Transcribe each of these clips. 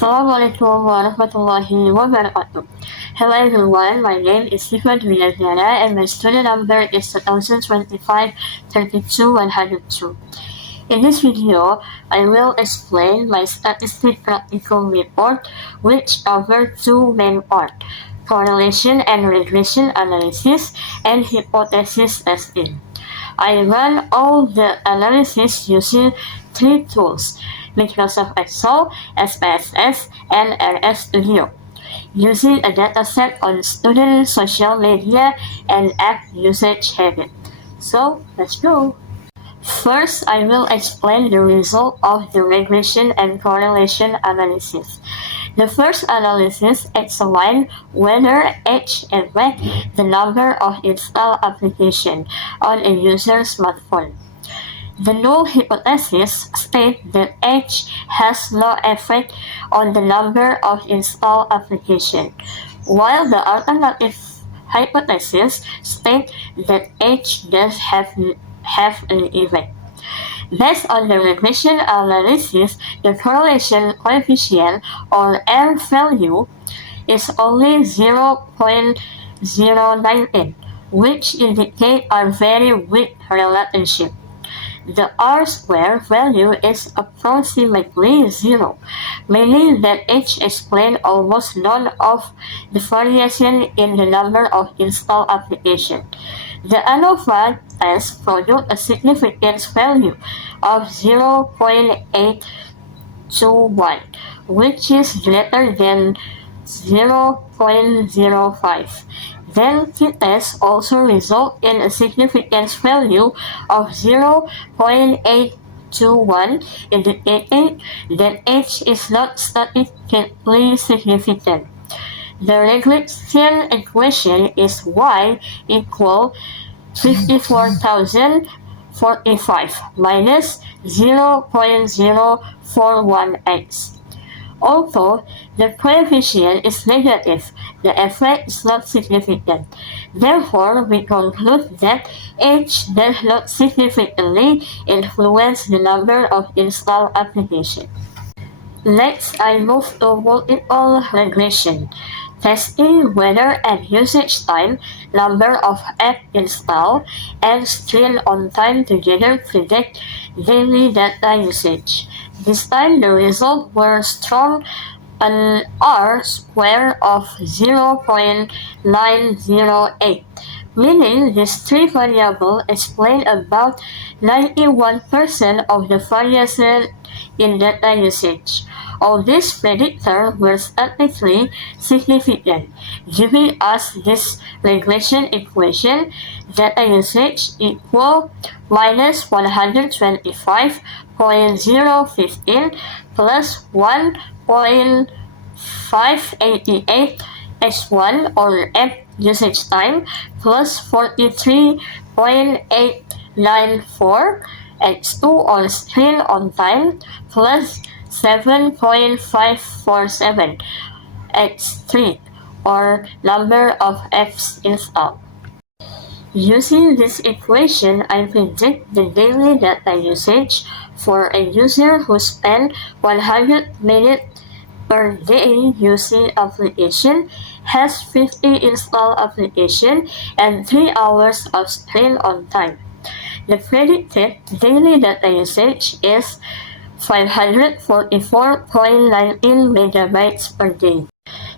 Assalamualaikum warahmatullahi wabarakatuh. Hello everyone, my name is Stephen Villadara and my student number is 2025-32102. In this video, I will explain my statistic practical report which covers two main parts, correlation and regression analysis and hypothesis testing. I run all the analysis using three tools, Microsoft Excel, SPSS, and RStudio, using a dataset on student social media and app usage habit. So, let's go! First, I will explain the result of the regression and correlation analysis. The first analysis examines whether age affects the number of installed applications on a user's smartphone. The null hypothesis states that age has no effect on the number of installed applications, while the alternative hypothesis states that age does have an effect. Based on the regression analysis, the correlation coefficient or R value is only 0.098, which indicates a very weak relationship. The R-square value is approximately 0, meaning that age explains almost none of the variation in the number of installed applications. The ANOVA test produced a significance value of 0.821, which is greater than 0.05. Then t-test also result in a significance value of 0.821, indicating that age is not statistically significant. The regression equation is y equal 54,045 minus 0.041x. Although the coefficient is negative, the effect is not significant. Therefore, we conclude that age does not significantly influence the number of installed applications. Next, I move to multiple regression, testing whether at usage time, number of app installed, and screen on time together predict daily data usage. This time, the results were strong, an R-square of 0.908, meaning these three variables explain about 91% of the variation in data usage. All these predictors were statistically significant, giving us this regression equation: data usage equal minus 125.015 plus 1.588 x1 or app usage time plus 43.894 x2 or screen on time plus 7.547 x3 or number of apps installed. Using this equation, I predict the daily data usage for a user who spends 100 minutes per day using application, has 50 installed applications, and 3 hours of screen on time. The predicted daily data usage is 544.19 megabytes per day.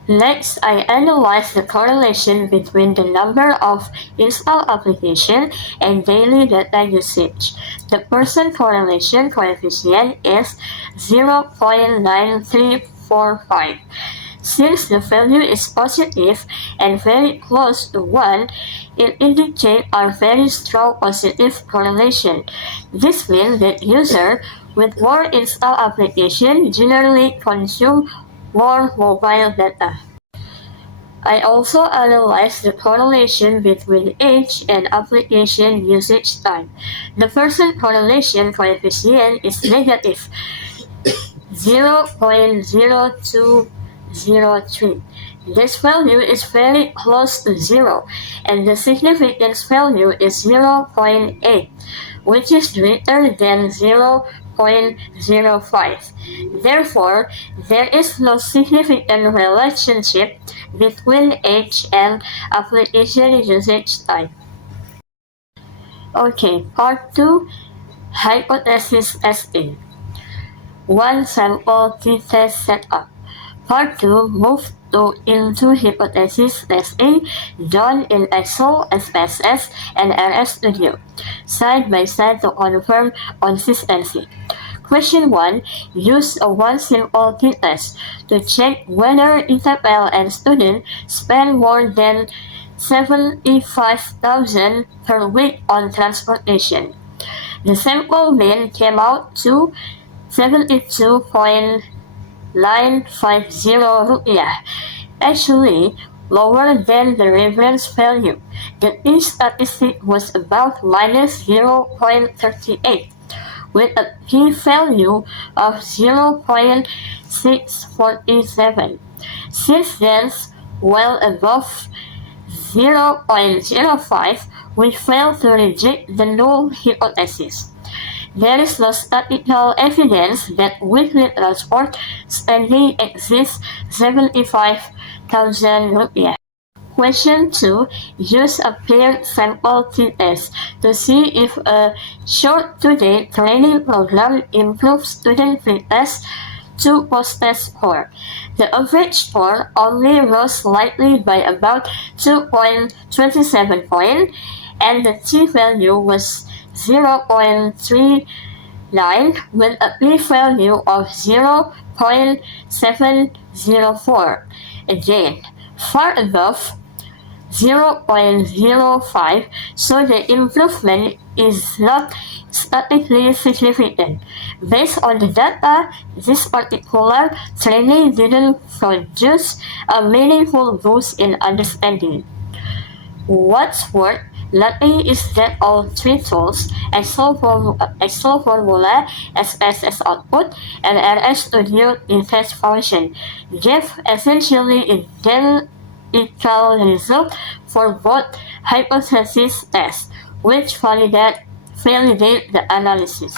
Next, I analyze the correlation between the number of installed applications and daily data usage. The percent correlation coefficient is 0.9345. Since the value is positive and very close to 1, it indicates a very strong positive correlation. This means that users with more installed applications generally consume more mobile data. I also analyze the correlation between age and application usage time. The percent correlation coefficient is negative 0.0203. This value is very close to 0, and the significance value is 0.8, which is greater than 0.05. Therefore, there is no significant relationship between age and application usage type. Okay, part 2, hypothesis testing. One sample t-test setup. Part 2 moves into hypothesis testing done in Excel, SPSS, and RStudio, side by side to confirm consistency. Question 1. Use a one simple t-test to check whether FL and student spend more than 75,000 per week on transportation. The sample mean came out to 72.950 rupiah, actually lower than the reference value. The t-statistic was about minus 0.38, with a p-value of 0.647. Since then, well above 0.05, we fail to reject the null hypothesis. There is no statistical evidence that weekly transport spending exceeds 75,000 rupiah. Question 2. Use a paired sample t-test to see if a short 2-day training program improves student pretest to post-test score. The average score only rose slightly by about 2.27 points, and the t-value was 0.39 with a p-value of 0.704. Again, far above 0.05, so the improvement is not statistically significant. Based on the data, this particular training didn't produce a meaningful boost in understanding. What's worth noting is that all three tools, Excel formula, SPSS output, and RStudio test function, gave essentially identical result for both hypothesis tests, which validate the analysis.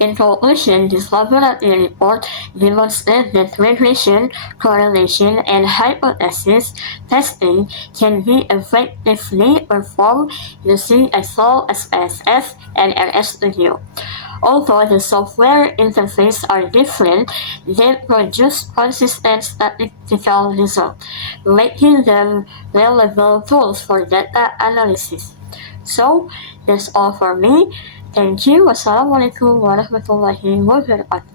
In conclusion, this laboratory report demonstrates that regression, correlation, and hypothesis testing can be effectively performed using Excel, SPSS, and RStudio. Although the software interfaces are different, they produce consistent statistical results, making them reliable tools for data analysis. So, that's all for me. Thank you. Wassalamualaikum warahmatullahi wabarakatuh.